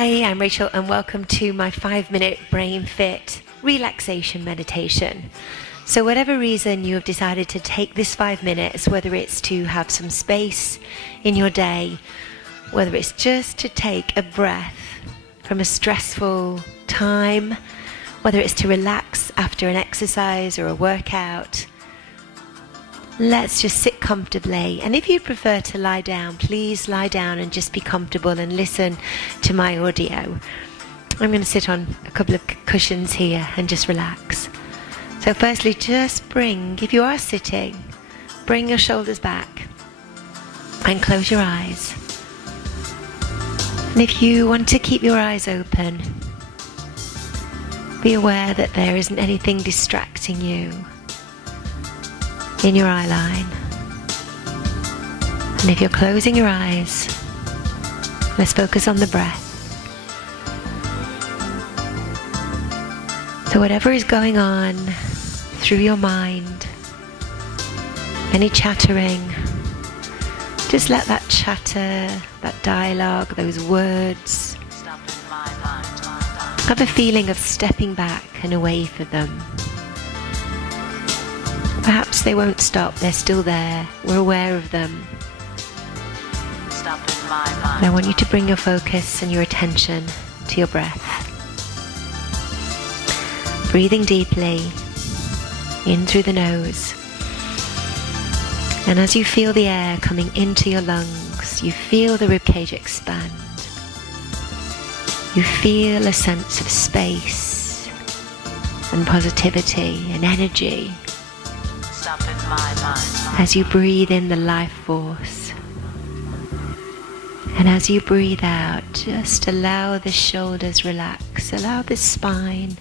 Hi, I'm Rachel and welcome to my 5-minute brain fit relaxation meditation. So whatever reason you have decided to take this 5 minutes, whether it's to have some space in your day, whether it's just to take a breath from a stressful time, whether it's to relax after an exercise or a workout, let's just sit comfortably. And if you prefer to lie down, please lie down and just be comfortable and listen to my audio. I'm going to sit on a couple of cushions here and just relax. So firstly, just if you are sitting, bring your shoulders back and close your eyes. And if you want to keep your eyes open, be aware that there isn't anything distracting you in your eye line. And if you're closing your eyes, let's focus on the breath. So whatever is going on through your mind, any chattering, just let that chatter, that dialogue, those words, have a feeling of stepping back and away from them. Perhaps they won't stop, they're still there, we're aware of them. And I want you to bring your focus and your attention to your breath. Breathing deeply in through the nose. And as you feel the air coming into your lungs, you feel the ribcage expand. You feel a sense of space and positivity and energy. As you breathe in the life force, and as you breathe out, just allow the shoulders relax, allow the spine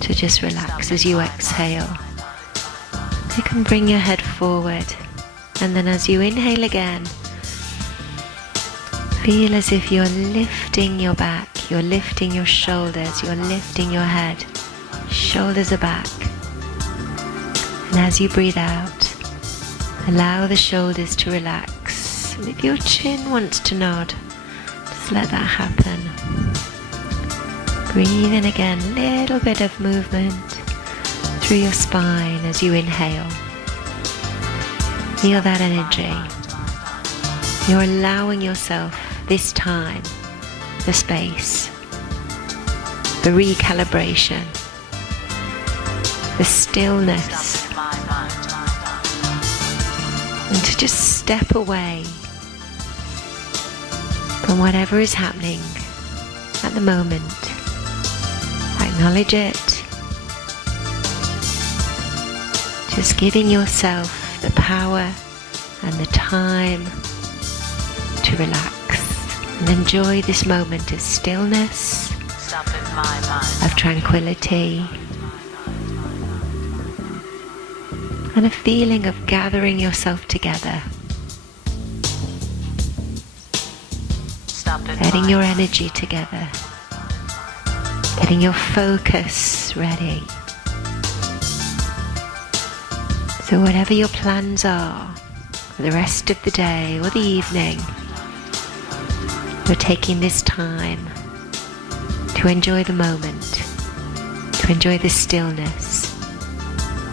to just relax as you exhale. You can bring your head forward, and then as you inhale again, feel as if you're lifting your back, you're lifting your shoulders, you're lifting your head, shoulders are back. And as you breathe out, allow the shoulders to relax. And if your chin wants to nod, just let that happen. Breathe in again, little bit of movement through your spine as you inhale. Feel that energy. You're allowing yourself this time, the space, the recalibration, the stillness, and to just step away from whatever is happening at the moment. Acknowledge it. Just giving yourself the power and the time to relax and enjoy this moment of stillness, of tranquility, and a feeling of gathering yourself together, getting your energy together, getting your focus ready. So whatever your plans are for the rest of the day or the evening, you're taking this time to enjoy the moment, to enjoy the stillness,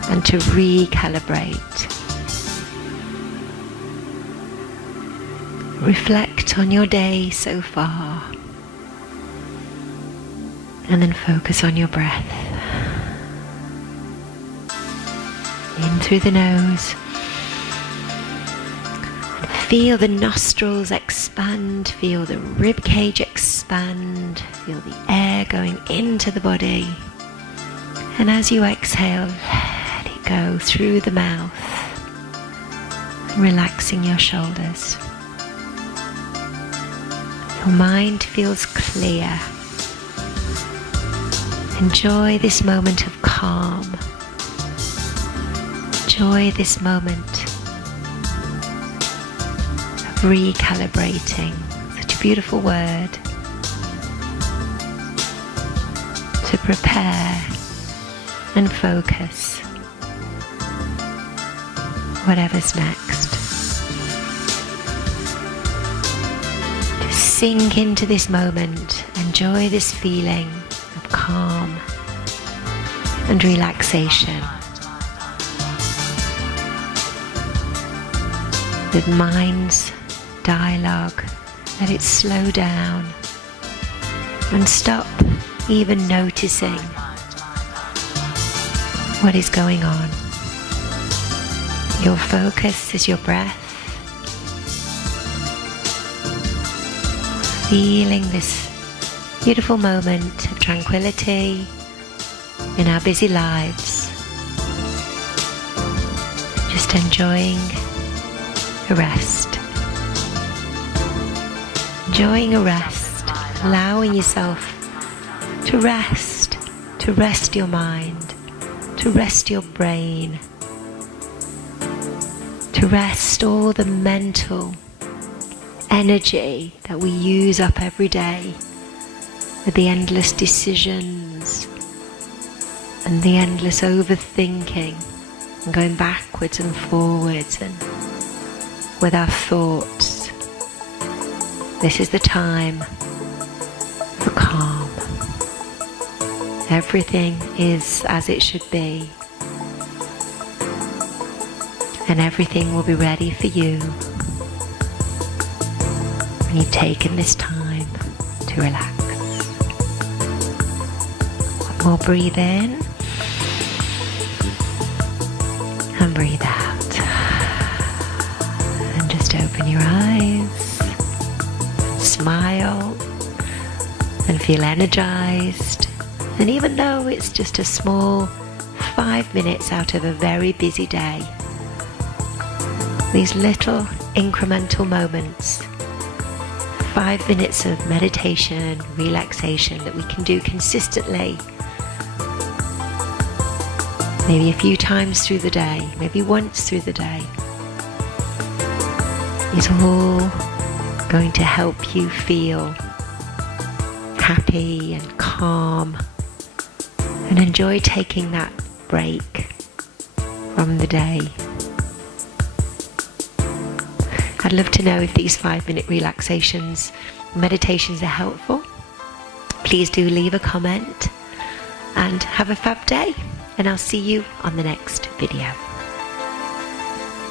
and to recalibrate. Reflect on your day so far, and then focus on your breath. In through the nose. Feel the nostrils expand, feel the rib cage expand, feel the air going into the body. And as you exhale, let it go through the mouth, relaxing your shoulders. Your mind feels clear. Enjoy this moment of calm. Enjoy this moment of recalibrating. Such a beautiful word. To prepare and focus whatever's next. Just sink into this moment. Enjoy this feeling of calm and relaxation. With mind's dialogue, let it slow down and stop even noticing what is going on. Your focus is your breath. Feeling this beautiful moment of tranquility in our busy lives. Just enjoying a rest. Enjoying a rest. Allowing yourself to rest your mind, to rest your brain, to rest all the mental energy that we use up every day with the endless decisions and the endless overthinking and going backwards and forwards and with our thoughts. This is the time for calm. Everything is as it should be, and everything will be ready for you when you've taken this time to relax. One more breathe in and breathe out, and just open your eyes, smile and feel energized. And even though it's just a small 5 minutes out of a very busy day, these little incremental moments, 5 minutes of meditation, relaxation that we can do consistently, maybe a few times through the day, maybe once through the day, is all going to help you feel happy and calm and enjoy taking that break from the day. I'd love to know if these 5-minute relaxations, meditations are helpful. Please do leave a comment and have a fab day, and I'll see you on the next video.